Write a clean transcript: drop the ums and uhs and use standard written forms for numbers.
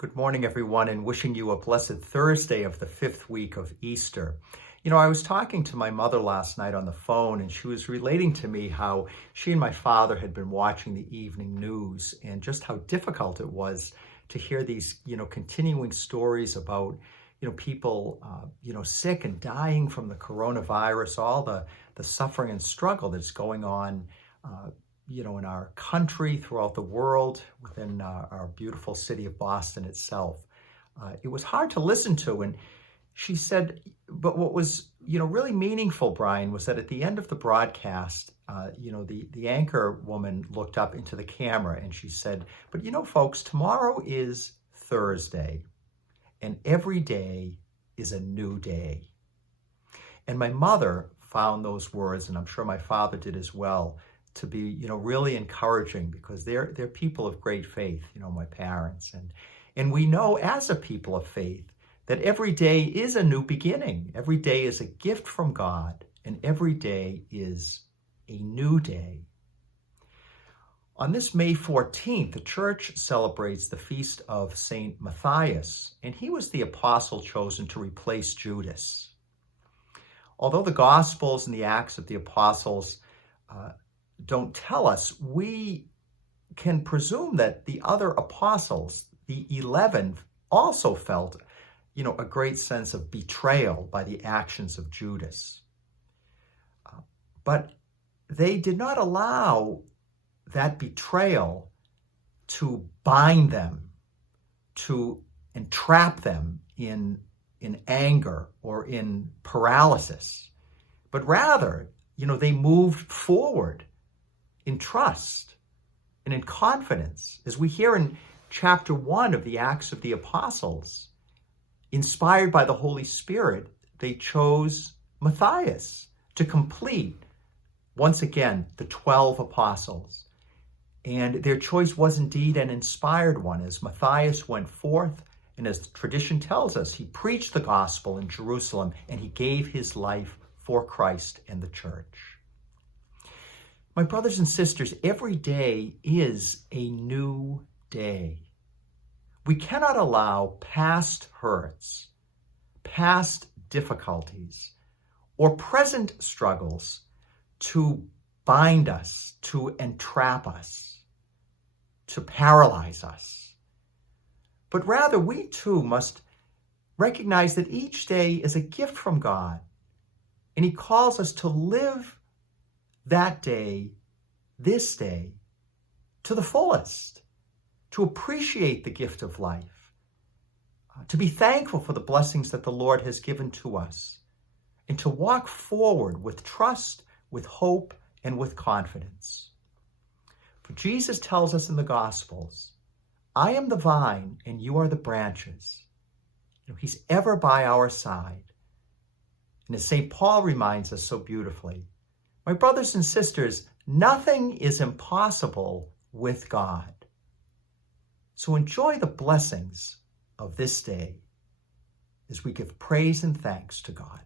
Good morning, everyone, and wishing you a blessed Thursday of the fifth week of Easter. I was talking to my mother last night on the phone, and she was relating to me how she and my father had been watching the evening news and just how difficult it was to hear these, continuing stories about, people, sick and dying from the coronavirus, all the suffering and struggle that's going on, in our country, throughout the world, within our beautiful city of Boston itself. It was hard to listen to. And she said, but what was, really meaningful, Bryan, was that at the end of the broadcast, the anchor woman looked up into the camera and she said, but folks, tomorrow is Thursday and every day is a new day. And my mother found those words, and I'm sure my father did as well, to be, really encouraging, because they're people of great faith, my parents. And we know as a people of faith that every day is a new beginning. Every day is a gift from God, and every day is a new day. On this May 14th, the church celebrates the feast of Saint Matthias, and he was the apostle chosen to replace Judas. Although the Gospels and the Acts of the Apostles don't tell us, we can presume that the other apostles, the 11, also felt, a great sense of betrayal by the actions of Judas. But they did not allow that betrayal to bind them, to entrap them in anger or in paralysis. But rather, they moved forward in trust and in confidence. As we hear in chapter 1 of the Acts of the Apostles, inspired by the Holy Spirit, they chose Matthias to complete, once again, the 12 apostles. And their choice was indeed an inspired one, as Matthias went forth, and as tradition tells us, he preached the gospel in Jerusalem, and he gave his life for Christ and the church. My brothers and sisters, every day is a new day. We cannot allow past hurts, past difficulties, or present struggles to bind us, to entrap us, to paralyze us. But rather, we too must recognize that each day is a gift from God, and he calls us to live that day, this day, to the fullest, to appreciate the gift of life, to be thankful for the blessings that the Lord has given to us, and to walk forward with trust, with hope, and with confidence. For Jesus tells us in the Gospels, I am the vine and you are the branches. He's ever by our side. And as St. Paul reminds us so beautifully, my brothers and sisters, nothing is impossible with God. So enjoy the blessings of this day as we give praise and thanks to God.